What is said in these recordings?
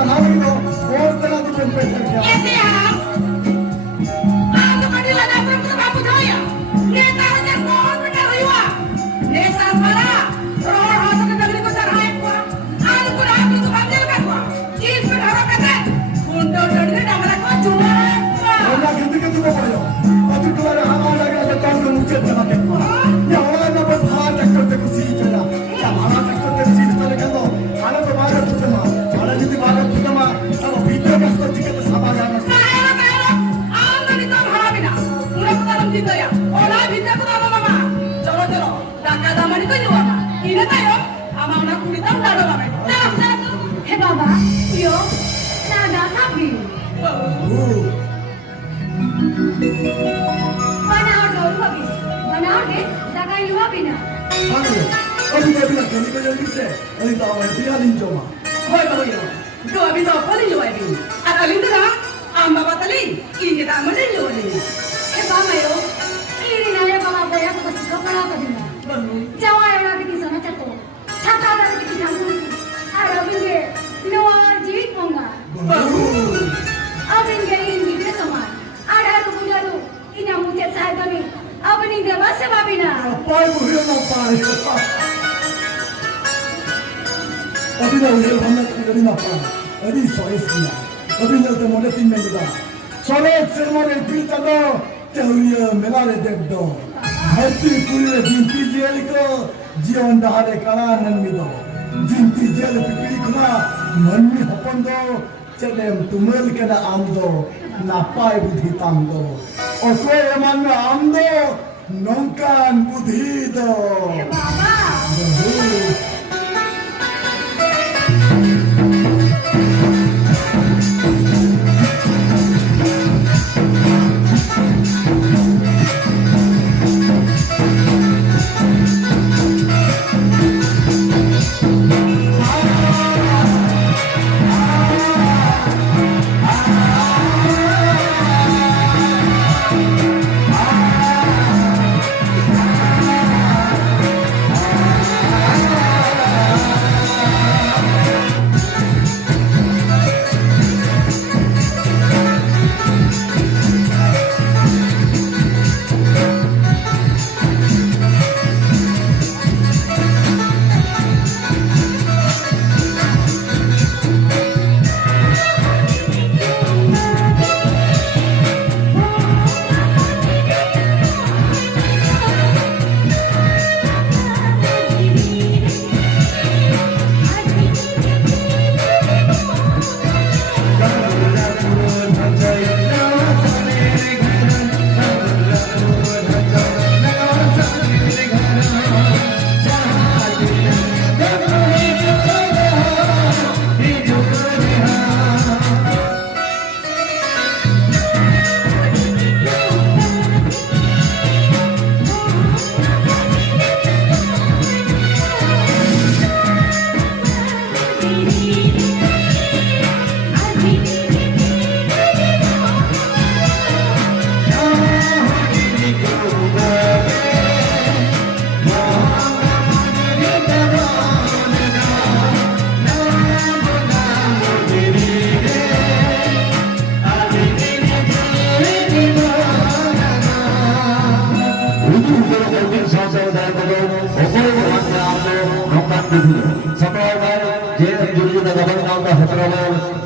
Sanabino, or the other person. Yes, they are. Ang Manila na pero sa kapudaya. Neta na ko ang pinariwa. Neta para. Pero hasa ka dali ko sa rahay ko. Ano ko na ako sa kapil ko. Is ko harap ka din. Kundo dali na mara ko juwa. Wala kita kita ko kayo. At ito na hawala ka sa tao ng muchet na bakit mo. Wala na ba hata ko te kusita na. Hata ko te kusita na kato. Ano ba ba ka tutama? Wala hindi ba ka tutama? Ako video ka sa tiket sa sabagan. Dito ya. Ola bita ko na mama. Cholo cholo. Daka damani ko yuwa. Ina tayo. Amang na kulitam dalo kami. Chalo. He baba, yo. Nada sabi. Panahon do luwabi. Panahon de daka luwabi na. Ano? Ano ba bila kami ko yung lise? Ano tawa yung pinalin joma? Hoy ba yo. Do abi do pali luwa bi. At alin na ang babatali. Ini ta manil luwa ni. He baba yo. Iri na ya baba ya ko kasi ko para ka din na. Jawa ya na biti sana chato. Chata na biti jangu. Ara binge noa jivit ponga. Abinge ini de sama. Ara ru bujaru. Ina mujhe sahib kami. Abni de base babina. Pai buhiyo na pai. Abi na uhiyo hamna kudari na pai. Adi sois niya. Abi na te mole tin menguda. Solet sermone pita do. Tehuya melare dekdo. Hati kuile jinti jeli ko jiwan dahare karanan mido. Jinti jeli pipiri kuna manmi hapondo cedem tumel kada amdo napai budhi tamdo. Okoy eman amdo nongkan budhi do. He baba.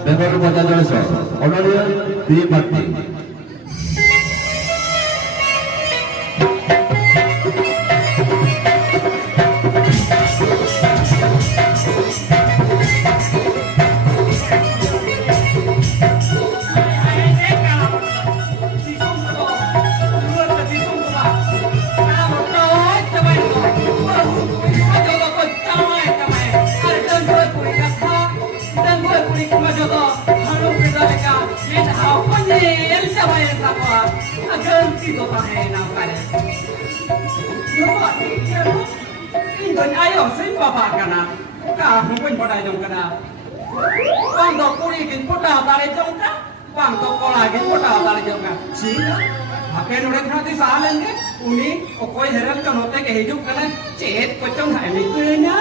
Beberapa baca jasa, orang dia mati. Ayo, sih bapak kana, kamu pun pada jom kana. Bang toko ni kin pada tali jom kan, bang toko lagi pada tali jom kan. Sih, apa nuret nanti sahaja ni, uni, okoi heran kan hote ke hidup kana, cet kocong hai ni punya.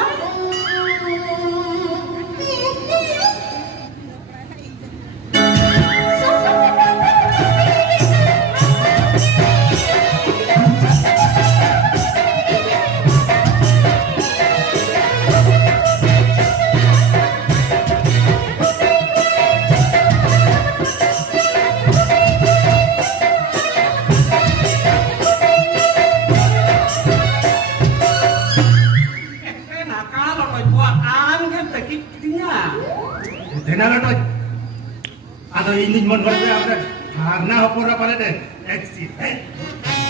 Ado ini mon berarti apa? Karena hopora pada deh. Accident.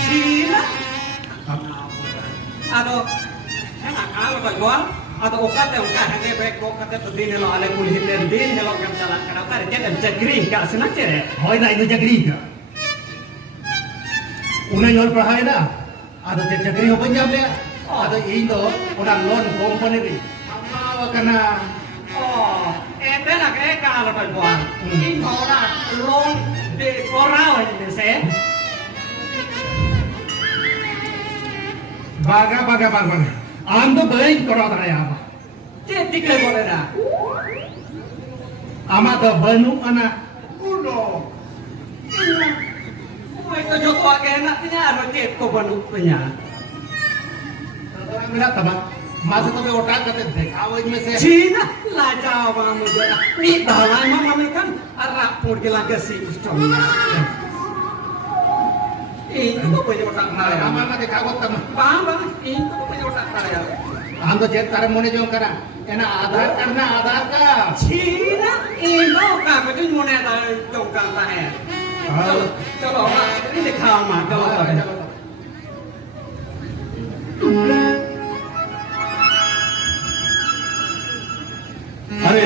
Cina. Ado, enak kalau kau jual, atau ukat yang ukat hanya baik ukat itu din hello alai kulit din hello yang jalan kenapa dia dan jagri kat sana cere. Hoi na itu jagri ka. Una nyol perhai na. Ado jagri ho panjam le. Ado ini orang loan company ni. Apa kena? Oh, ente nak kalau kau jual, ini orang loan di korau ini sih. Baga. Ando baik korang tak ya apa? Jadi kau boleh dah. Ama dah banu anak. Uno. Kau itu jodoh agak enak punya, ada cek kau banduk punya. Orang minat tabak. Masa tu otak kata dek. Awak ini saya. Cina lajau kamu jadi. Ni dah lama kami kan Arab pun kita si ustomnya. Itu tu punya otak saya. Ama nanti kawat sama. Bang, itu tu punya otak saya. Ando jet karena mana jom karena. Kena adat karena adat ka. Cina itu kau tu mana dah jongkang saya. Kalau ini kau mah kalau. अरे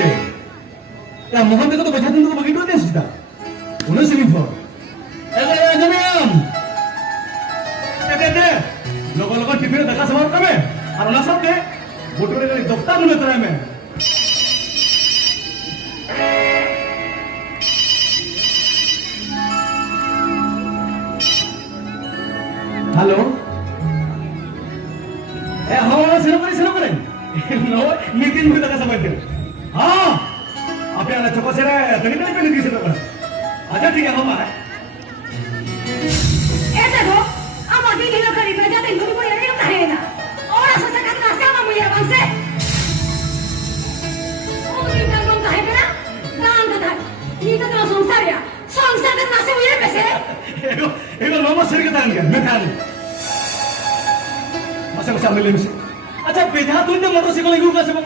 या मोहन देखो तो बचा तुमको बगीटो दे सीधा उन्हें सिमित हो अरे जनाम दे लोगों टिफिन देखा समार कमे और उन्हें सब के बोटोरे का दफ्तर में तरह में हेलो ए हाँ सिलो करें नो मीटिंग में देखा समझ दे हाँ आप यार चुप से रहे तभी नहीं पहले दिखे तो अच्छा ठीक है हम आए ऐसे हो अब आगे ढीलो करी मैं जाते इनको कोई नहीं होता है ना और ऐसा से करना से हम मुझे बंद से ओ ये काम का है ना दान का था ये तो संसार या संसार करना से मुझे पैसे एगो मामा सर के दान गया मैं खान मसा मिले मुझे अच्छा बेजा तू ने मोटरसाइकिल लेके कैसे बन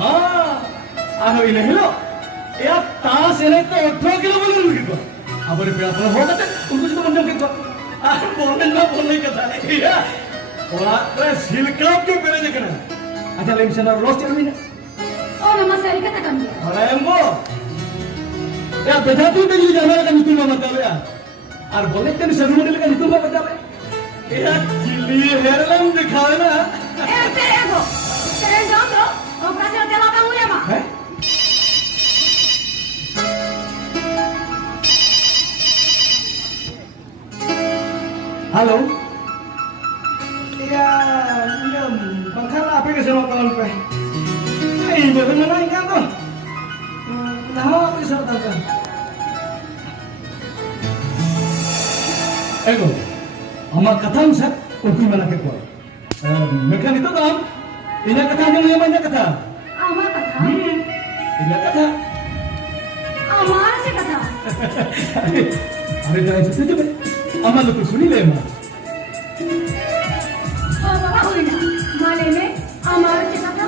हाँ आहो इन्हें हिलो यार ताश इन्हें तो 18 किलो बोल रही है अब अरे पे अपना होगा तो उनको तो मंजूर के बोलने ना बोलने का था यार और तो सिलकाप क्यों पहले देखना अच्छा लेकिन सना रोज चल रही है ओ मामा सर का काम अरे मो यार बेजा तू तो ये जाना का नितुल मत जावे यार और बोले तेरे शरीर में लगा नितुल मत जावे यार चिल्ली हेरलम दिखावे ना ए तेरे जान दो और कैसे चला का मुझे मां है hello ya bangkal apa ke sana tahun pe ini mana ikan tu nah apa ke sana tahun ego ama kata usah untuk mana ke kau mereka itu kan ini kata yang banyak kata ama kata ini kata amar se kata अरे जरा इसे जो अमल तो सुनी ले मां ओ बाबा होई ना माने में amar se kata